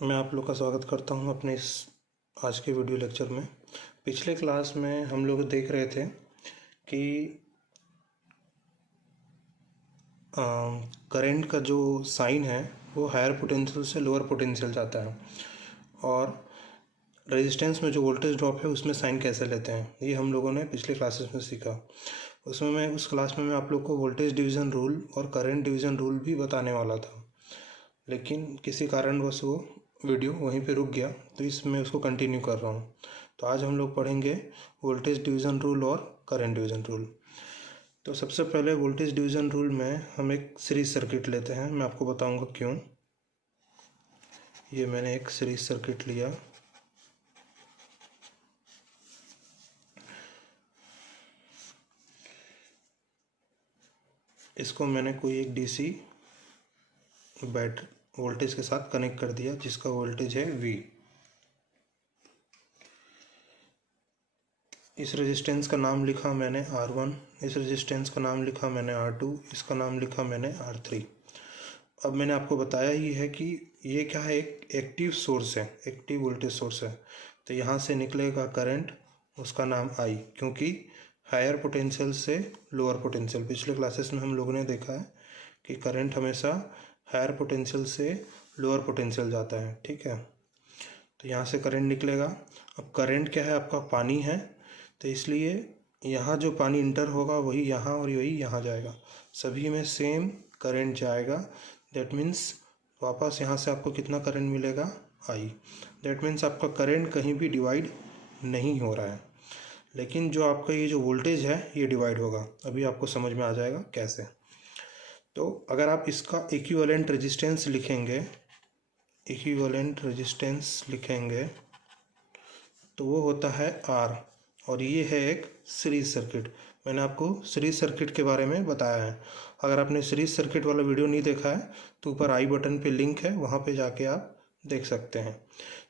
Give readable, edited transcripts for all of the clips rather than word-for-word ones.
मैं आप लोग का स्वागत करता हूं अपने इस आज के वीडियो लेक्चर में। पिछले क्लास में हम लोग देख रहे थे कि करंट का जो साइन है वो हायर पोटेंशियल से लोअर पोटेंशियल जाता है, और रेजिस्टेंस में जो वोल्टेज ड्रॉप है उसमें साइन कैसे लेते हैं ये हम लोगों ने पिछले क्लासेस में सीखा। उस क्लास में मैं आप लोग को वोल्टेज डिवीज़न रूल और करंट डिवीज़न रूल भी बताने वाला था, लेकिन किसी कारणवश वो वीडियो वहीं पे रुक गया, तो इसमें उसको कंटिन्यू कर रहा हूँ। तो आज हम लोग पढ़ेंगे वोल्टेज डिवीज़न रूल और करंट डिवीज़न रूल। तो सबसे पहले वोल्टेज डिवीज़न रूल में हम एक सीरीज सर्किट लेते हैं। मैं आपको बताऊंगा क्यों। ये मैंने एक सीरीज सर्किट लिया, इसको मैंने कोई एक डीसी बैटरी वोल्टेज के साथ कनेक्ट कर दिया जिसका वोल्टेज है V। इस रेजिस्टेंस का नाम लिखा मैंने R1, इस रेजिस्टेंस का नाम लिखा मैंने R2, इसका नाम लिखा मैंने R3। अब मैंने आपको बताया ही है कि ये क्या है, एक एक्टिव सोर्स है, एक्टिव वोल्टेज सोर्स है। तो यहाँ से निकलेगा करंट, उसका नाम I, क्योंकि हायर पोटेंशियल से लोअर पोटेंशियल, पिछले क्लासेस में हम लोगों ने देखा है कि करंट हमेशा हायर पोटेंशियल से लोअर पोटेंशियल जाता है। ठीक है, तो यहाँ से करंट निकलेगा। अब करंट क्या है, आपका पानी है, तो इसलिए यहाँ जो पानी इंटर होगा वही यहाँ और वही यहाँ जाएगा, सभी में सेम करंट जाएगा। दैट मीन्स वापस यहाँ से आपको कितना करंट मिलेगा, I। दैट मीन्स आपका करंट कहीं भी डिवाइड नहीं हो रहा है, लेकिन जो आपका ये जो वोल्टेज है ये डिवाइड होगा। अभी आपको समझ में आ जाएगा कैसे। तो अगर आप इसका इक्विवेलेंट रेजिस्टेंस लिखेंगे तो वो होता है R, और ये है एक सीरीज सर्किट। मैंने आपको सीरीज सर्किट के बारे में बताया है। अगर आपने सीरीज सर्किट वाला वीडियो नहीं देखा है तो ऊपर आई बटन पे लिंक है, वहाँ पे जाके आप देख सकते हैं।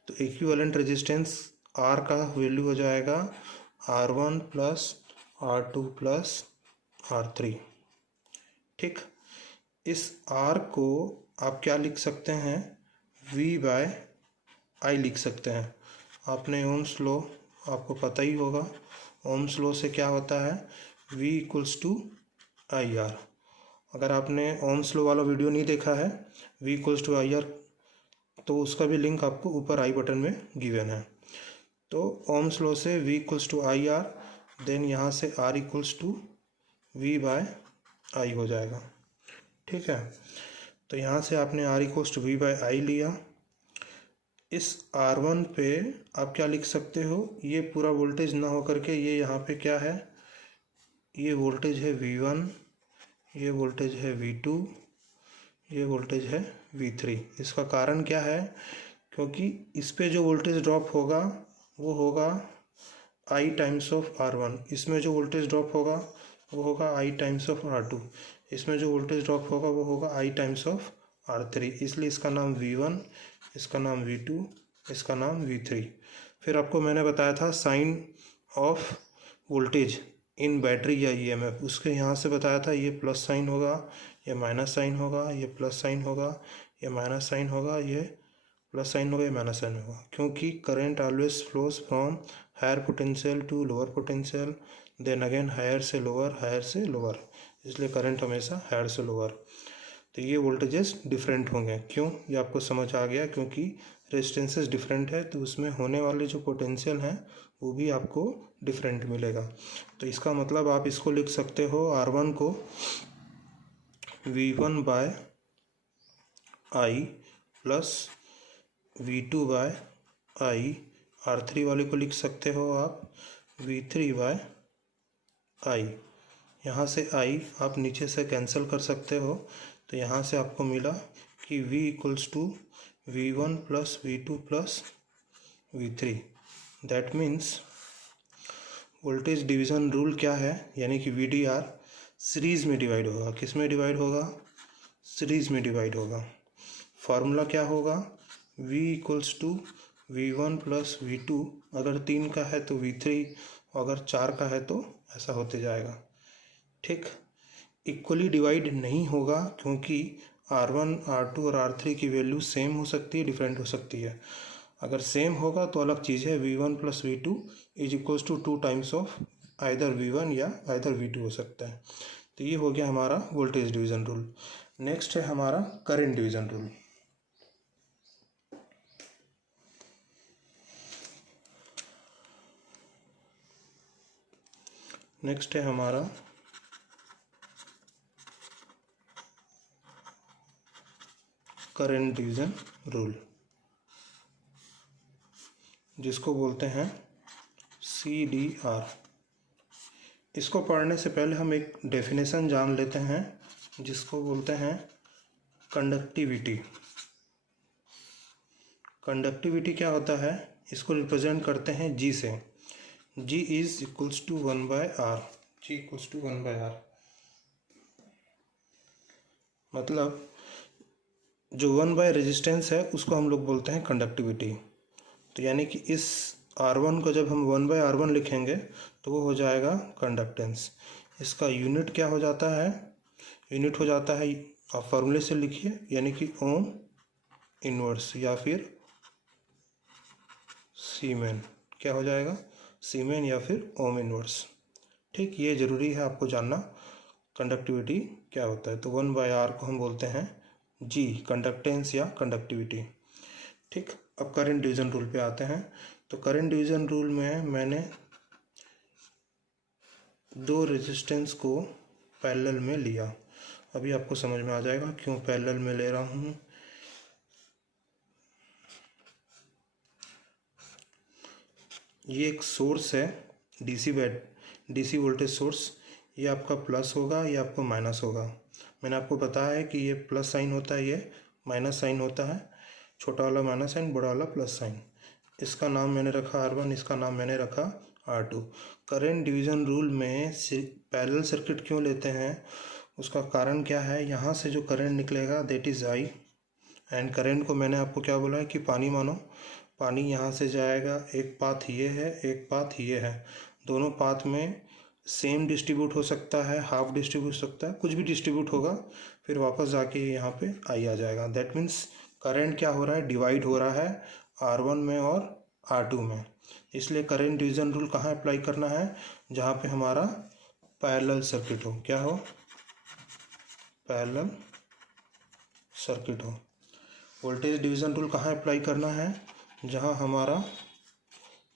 तो इक्विवेलेंट रेजिस्टेंस R का वैल्यू हो जाएगा R1 plus R2 plus R3। ठीक, इस R को आप क्या लिख सकते हैं, V/I लिख सकते हैं। आपने ओम्स लॉ आपको पता ही होगा, ओम्स लॉ से क्या होता है, V = IR। अगर आपने ओम्स लॉ वाला वीडियो नहीं देखा है V = IR, तो उसका भी लिंक आपको ऊपर आई बटन में गिवन है। तो ओम्स लॉ से V = IR, देन यहाँ से R = V/I हो जाएगा। ठीक है, तो यहाँ से आपने R = V/I लिया। इस R1 पे आप क्या लिख सकते हो, ये पूरा वोल्टेज ना हो करके ये यहाँ पे क्या है, ये वोल्टेज है V1, ये वोल्टेज है V2, ये वोल्टेज है V3। इसका कारण क्या है, क्योंकि इस पे जो वोल्टेज ड्रॉप होगा वो होगा I टाइम्स ऑफ R1, इसमें जो वोल्टेज ड्रॉप होगा वो होगा I टाइम्स ऑफ R2, इसमें जो वोल्टेज ड्रॉप होगा वो होगा I टाइम्स ऑफ R3। इसलिए इसका नाम V1, इसका नाम V2, इसका नाम V3। फिर आपको मैंने बताया था sign of voltage in battery या EMF, उसके यहाँ से बताया था ये प्लस साइन होगा, ये माइनस साइन होगा, ये प्लस साइन होगा, ये माइनस साइन होगा, ये प्लस साइन होगा, ये माइनस साइन होगा, क्योंकि current always flows from higher potential to lower potential, then again higher से लोअर, इसलिए करंट हमेशा हायर से लोअर। तो ये वोल्टेजेस डिफरेंट होंगे। क्यों, ये आपको समझ आ गया, क्योंकि रेजिस्टेंसेस डिफरेंट है तो उसमें होने वाले जो पोटेंशियल हैं वो भी आपको डिफरेंट मिलेगा। तो इसका मतलब आप इसको लिख सकते हो, R1 को V1/I प्लस V2/I, R3 वाले को लिख सकते हो आप V3/I। यहाँ से I आप नीचे से कैंसिल कर सकते हो, तो यहाँ से आपको मिला कि V = V1 plus V2 plus V3। That means voltage division rule क्या है, यानी कि VDR सीरीज़ में डिवाइड होगा। किस में डिवाइड होगा, सीरीज़ में डिवाइड होगा। फार्मूला क्या होगा, V = V1 प्लस V2, अगर 3 का है तो V3, अगर 4 का है तो ऐसा होते जाएगा। ठीक, इक्वली डिवाइड नहीं होगा क्योंकि R1 R2 और R3 की वैल्यू सेम हो सकती है, डिफरेंट हो सकती है। अगर सेम होगा तो अलग चीज़ है, V1 plus V2 is equals to 2 times of either V1 या आइदर V2 हो सकता है। तो ये हो गया हमारा वोल्टेज डिवीज़न रूल। नेक्स्ट है हमारा करंट डिवीज़न रूल। नेक्स्ट है हमारा करंट डिवीज़न रूल, जिसको बोलते हैं CDR। इसको पढ़ने से पहले हम एक डेफिनेशन जान लेते हैं, जिसको बोलते हैं कंडक्टिविटी। कंडक्टिविटी क्या होता है? इसको रिप्रेजेंट करते हैं G से। G is equals to 1/R। G equals to 1/R, मतलब जो 1 रेजिस्टेंस है उसको हम लोग बोलते हैं कंडक्टिविटी। तो यानी कि इस R1 को जब हम 1/R1 लिखेंगे तो वो हो जाएगा कंडक्टेंस। इसका यूनिट क्या हो जाता है? यूनिट हो जाता है, आप फार्मूले से लिखिए, यानी कि ओम इनवर्स या फिर सीमेन। क्या हो जाएगा? सीमेन या फिर ओम इनवर्स। ठीक, ये ज़रूरी है आपको जानना कंडक्टिविटी क्या होता है। तो 1/R को हम बोलते हैं G, कंडक्टेंस या कंडक्टिविटी। ठीक, अब करंट डिवीज़न रूल पे आते हैं। तो करंट डिवीज़न रूल में मैंने दो रेजिस्टेंस को पैरेलल में लिया। अभी आपको समझ में आ जाएगा क्यों पैरेलल में ले रहा हूँ। ये एक सोर्स है, डीसी वोल्टेज सोर्स। ये आपका प्लस होगा, ये आपको माइनस होगा। मैंने आपको बताया है कि ये प्लस साइन होता है, ये माइनस साइन होता है। छोटा वाला माइनस साइन, बड़ा वाला प्लस साइन। इसका नाम मैंने रखा R1, इसका नाम मैंने रखा R2। करंट डिवीज़न रूल में पैरेलल सर्किट क्यों लेते हैं, उसका कारण क्या है? यहाँ से जो करंट निकलेगा that is I, and current को मैंने आपको क्या बोला है कि पानी मानो। पानी यहाँ से जाएगा, एक पाथ ये है, एक पाथ ये है। दोनों पाथ में सेम डिस्ट्रीब्यूट हो सकता है, हाफ डिस्ट्रीब्यूट हो सकता है, कुछ भी डिस्ट्रीब्यूट होगा, फिर वापस जाके यहाँ पे आई आ जाएगा। दैट मीन्स करंट क्या हो रहा है? डिवाइड हो रहा है R1 में और R2 में। इसलिए करंट डिवीज़न रूल कहाँ अप्लाई करना है? जहाँ पे हमारा पैरेलल सर्किट हो। क्या हो? पैरेलल सर्किट हो। वोल्टेज डिवीज़न रूल कहाँ अप्लाई करना है? जहाँ हमारा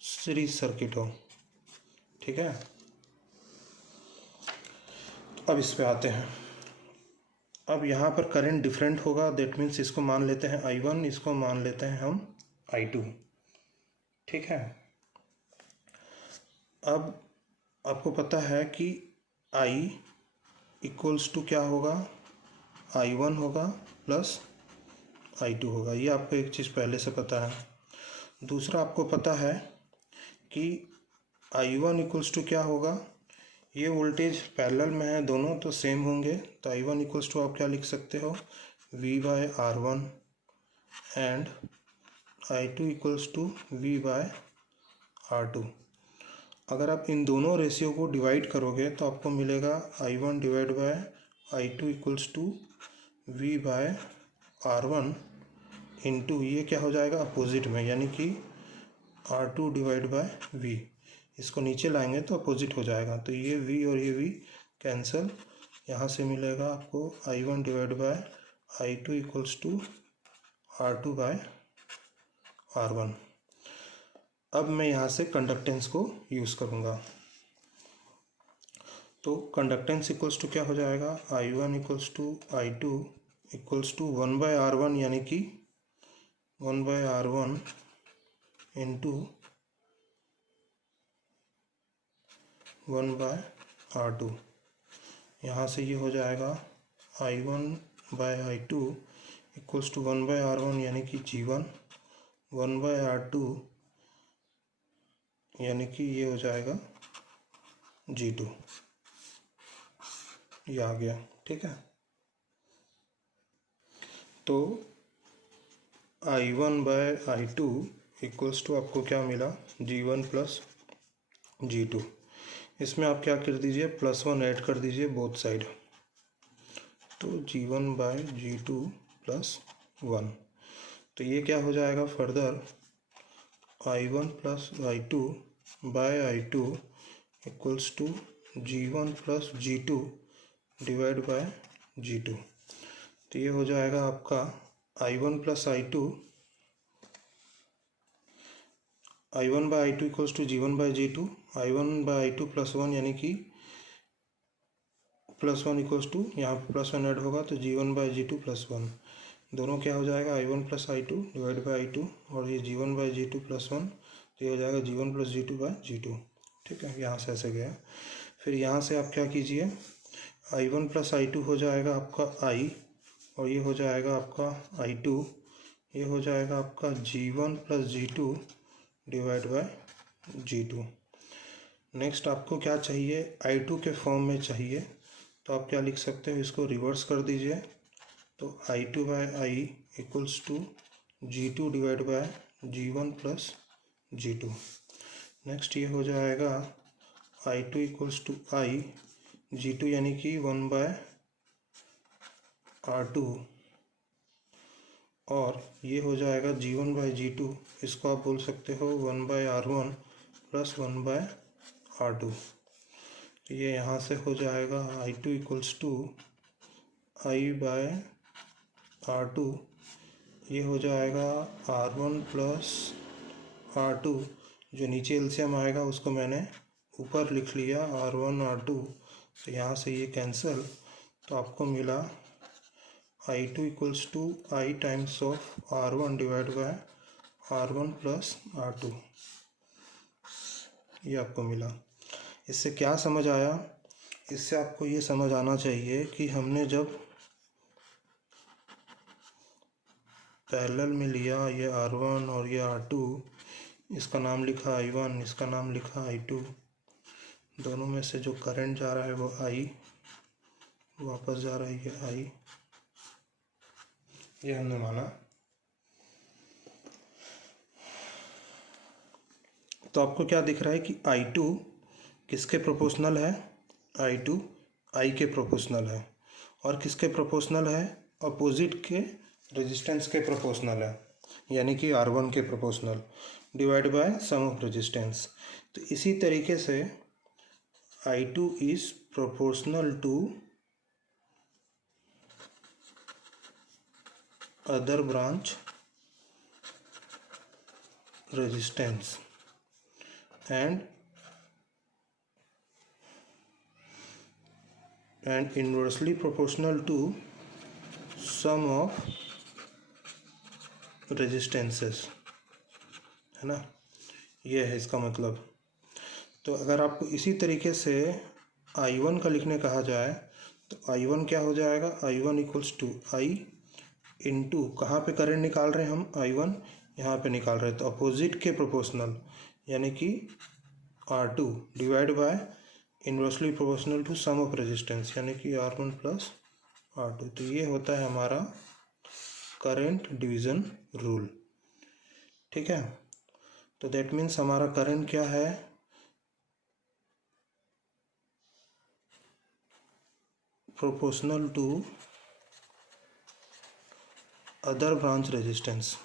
सीरीज सर्किट हो। ठीक है, तो अब इस पे आते हैं। अब यहाँ पर करंट डिफरेंट होगा, दैट मीन्स इसको मान लेते हैं I1, इसको मान लेते हैं हम I2। ठीक है, अब आपको पता है कि I इक्वल्स टू क्या होगा? I1 होगा प्लस I2 होगा। ये आपको एक चीज़ पहले से पता है। दूसरा आपको पता है कि I1 इक्वल्स टू क्या होगा? ये वोल्टेज पैरेलल में है दोनों, तो सेम होंगे। तो I1 इक्वल्स टू आप क्या लिख सकते हो? V/R1 and I2 equals to V/R2। अगर आप इन दोनों रेशियो को डिवाइड करोगे तो आपको मिलेगा I1 divide by I2 equals to V/R1 into, ये क्या हो जाएगा अपोजिट में, यानी कि R2 डिवाइड बाय V। इसको नीचे लाएंगे तो अपोजिट हो जाएगा, तो ये V और ये V कैंसिल। यहाँ से मिलेगा आपको I1 divide by I2 equals to R2 by R1। अब मैं यहाँ से कंडक्टेंस को यूज़ करूँगा। तो कंडक्टेंस इक्वल्स टू क्या हो जाएगा? I1 equals to I2 equals to 1/R1, यानी कि 1/R1 इंटू 1/R2। यहाँ से ये हो जाएगा I1/I2 इक्वल्स टू 1/R1, यानी कि G1, 1/R2 यानी कि ये हो जाएगा G2। ये आ गया। ठीक है, तो I1/I2 इक्वल्स टू आपको क्या मिला? G1 plus G2। इसमें आप क्या कर दीजिए? +1 ऐड कर दीजिए बोथ साइड। तो G1/G2+1। तो ये क्या हो जाएगा further, I1 + I2/I2 equals to G1 + G2 / G2। तो ये हो जाएगा आपका I1 + I2 equals to G1/G2, I1/I2 +1 यानी कि +1 इक्वल्स टू, यहाँ पर +1 ऐड होगा तो G1/G2 +1, दोनों क्या हो जाएगा I1 + I2 / I2, और ये G1/G2 +1, तो ये हो जाएगा G1 + G2/G2। ठीक है, यहाँ से ऐसे गया। फिर यहाँ से आप क्या कीजिए, I1 + I2 हो जाएगा आपका I, और ये हो जाएगा आपका I2, ये हो जाएगा आपका G1 + G2 / G2। नेक्स्ट आपको क्या चाहिए, I2 के फॉर्म में चाहिए, तो आप क्या लिख सकते हो, इसको रिवर्स कर दीजिए। तो I2/I equals to G2 / G1 + G2। Next ये हो जाएगा I2 equals to I, G2 यानी कि 1/R2, और ये हो जाएगा G1/G2, इसको आप बोल सकते हो 1/R1 + 1/R2। तो ये यहाँ से हो जाएगा I2 इक्वल्स टू I/R2, ये हो जाएगा R1 + R2, जो नीचे एलसीएम आएगा उसको मैंने ऊपर लिख लिया R1 R2, तो यहाँ से ये कैंसिल, तो आपको मिला I2 equals to I times of R1 / R1 + R2, ये आपको मिला। इससे क्या समझ आया, इससे आपको ये समझ आना चाहिए कि हमने जब पैरेलल में लिया ये R1 और ये R2, इसका नाम लिखा I1, इसका नाम लिखा I2, दोनों में से जो करंट जा रहा है वो I, वापस जा रहा है ये I, ये हमने माना। तो आपको क्या दिख रहा है कि I2 किसके प्रोपोर्शनल है, I2 I के प्रोपोर्शनल है, और किसके प्रोपोर्शनल है, अपोजिट के रेजिस्टेंस के प्रोपोर्शनल है, यानी कि R1 के proportional, divide by sum of resistance. तो इसी तरीके से I2 is proportional to other branch resistance and inversely proportional to sum of resistances, है ना, ये है इसका मतलब। तो अगर आपको इसी तरीके से I1 का लिखने कहा जाए तो I1 क्या हो जाएगा, I1 equals to I into, कहाँ पे करंट निकाल रहे हैं हम, I1 यहाँ पे निकाल रहे हैं, तो अपोजिट के प्रोपोर्शनल यानी कि R2 divide by inversely proportional to sum of resistance यानी कि R1 + R2। तो ये होता है हमारा करंट डिवीज़न रूल। ठीक है, तो दैट मीन्स हमारा करंट क्या है, proportional to other branch resistance,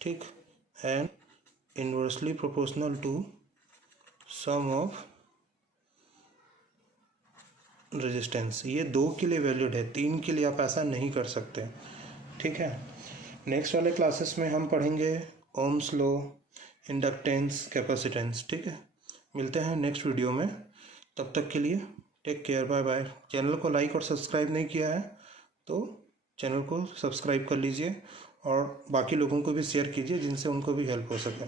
ठीक, and inversely proportional to sum of resistance. ये 2 के लिए वैलिड है, 3 के लिए आप ऐसा नहीं कर सकते। ठीक है, नेक्स्ट वाले क्लासेस में हम पढ़ेंगे ओम्स लॉ, इंडक्टेंस, कैपेसिटेंस। ठीक है, मिलते हैं नेक्स्ट वीडियो में, तब तक के लिए take care, bye bye. Channel को लाइक और सब्सक्राइब नहीं किया है तो चैनल को सब्सक्राइब कर लीजिए और बाकी लोगों को भी शेयर कीजिए जिनसे उनको भी हेल्प हो सके।